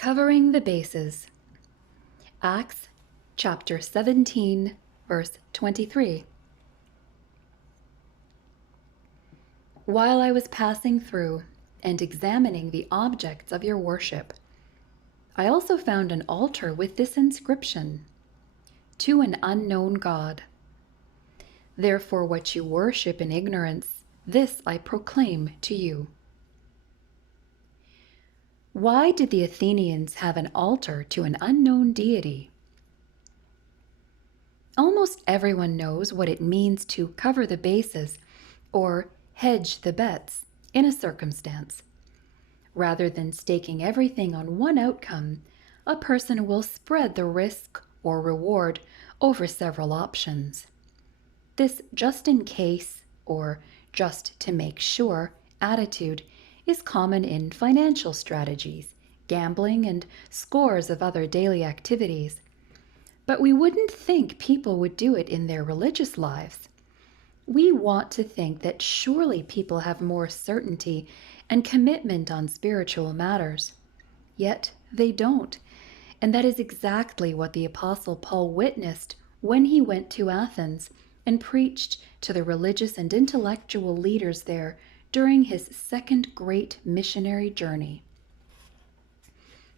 Covering the bases. Acts chapter 17, verse 23. While I was passing through and examining the objects of your worship, I also found an altar with this inscription: To an unknown God. Therefore, what you worship in ignorance, this I proclaim to you. Why did the Athenians have an altar to an unknown deity? Almost everyone knows what it means to cover the bases or hedge the bets in a circumstance. Rather than staking everything on one outcome, a person will spread the risk or reward over several options. This just in case or just to make sure attitude is common in financial strategies, gambling, and scores of other daily activities. But we wouldn't think people would do it in their religious lives. We want to think that surely people have more certainty and commitment on spiritual matters. Yet they don't. And that is exactly what the Apostle Paul witnessed when he went to Athens and preached to the religious and intellectual leaders there during his second great missionary journey.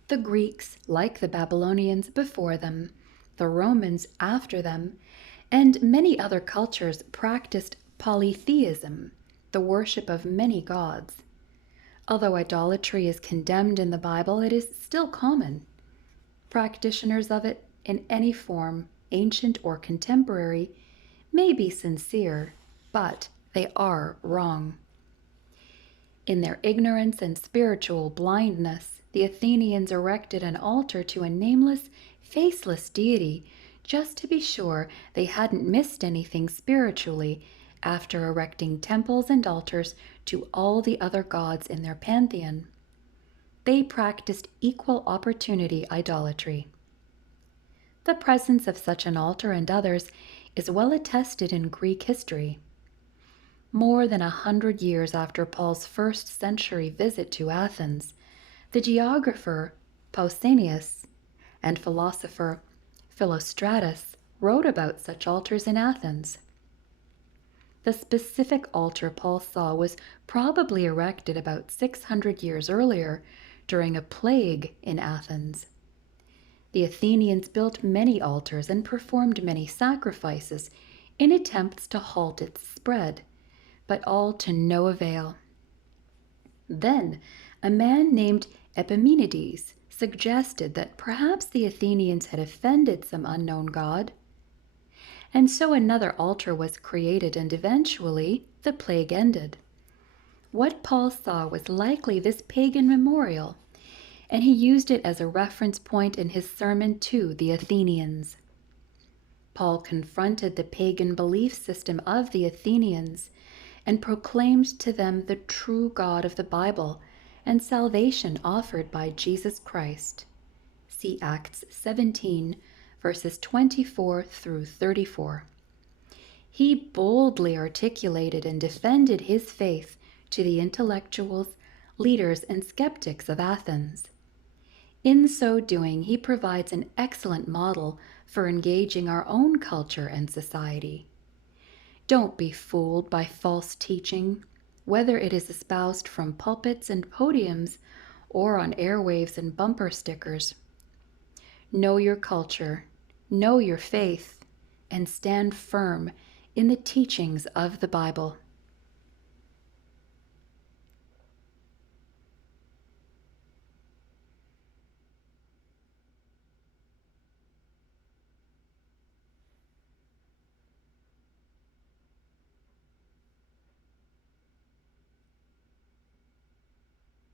The Greeks, like the Babylonians before them, the Romans after them, and many other cultures practiced polytheism, the worship of many gods. Although idolatry is condemned in the Bible, it is still common. Practitioners of it, in any form, ancient or contemporary, may be sincere, but they are wrong. In their ignorance and spiritual blindness, the Athenians erected an altar to a nameless, faceless deity just to be sure they hadn't missed anything spiritually after erecting temples and altars to all the other gods in their pantheon. They practiced equal opportunity idolatry. The presence of such an altar and others is well attested in Greek history. More than 100 years after Paul's first-century visit to Athens, the geographer Pausanias and philosopher Philostratus wrote about such altars in Athens. The specific altar Paul saw was probably erected about 600 years earlier during a plague in Athens. The Athenians built many altars and performed many sacrifices in attempts to halt its spread, but all to no avail. Then a man named Epimenides suggested that perhaps the Athenians had offended some unknown god. And so another altar was created, and eventually the plague ended. What Paul saw was likely this pagan memorial, and he used it as a reference point in his sermon to the Athenians. Paul confronted the pagan belief system of the Athenians and proclaimed to them the true God of the Bible and salvation offered by Jesus Christ. See Acts 17, verses 24 through 34. He boldly articulated and defended his faith to the intellectuals, leaders, and skeptics of Athens. In so doing, he provides an excellent model for engaging our own culture and society. Don't be fooled by false teaching, whether it is espoused from pulpits and podiums or on airwaves and bumper stickers. Know your culture, know your faith, and stand firm in the teachings of the Bible.